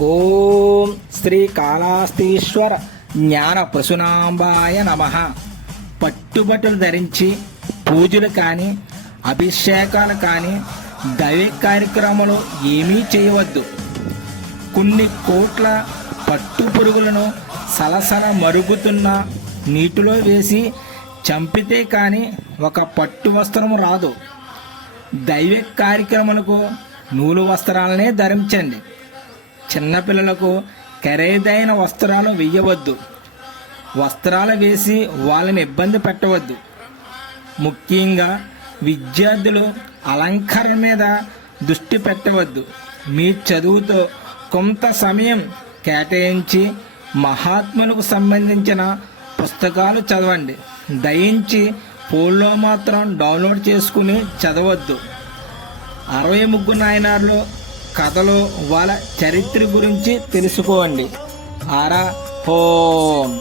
ఓం శ్రీ కాళహస్తీశ్వర జ్ఞాన ప్రసునాంబాయ నమః. పట్టుబట్టలు ధరించి పూజలు కానీ అభిషేకాలు కానీ దైవ కార్యక్రమాలు ఏమీ చేయవద్దు. కొన్ని కోట్ల పట్టు పురుగులను సలసల మరుగుతున్న నీటిలో వేసి చంపితే కానీ ఒక పట్టు వస్త్రము రాదు. దైవ కార్యక్రమాలకు నూలు వస్త్రాలనే ధరించండి. చిన్నపిల్లలకు ఖరీదైన వస్త్రాలు వేయవద్దు. వస్త్రాలు వేసి వాళ్ళని ఇబ్బంది పెట్టవద్దు. ముఖ్యంగా విద్యార్థులు అలంకరణ మీద దృష్టి పెట్టవద్దు. మీ చదువుతో కొంత సమయం కేటాయించి మహాత్ములకు సంబంధించిన పుస్తకాలు చదవండి. దయించి ఫోన్లో మాత్రం డౌన్లోడ్ చేసుకుని చదవద్దు. 63 నాయనార్లు కథలు వాళ్ళ చరిత్ర గురించి తెలుసుకోండి. హర ఓం.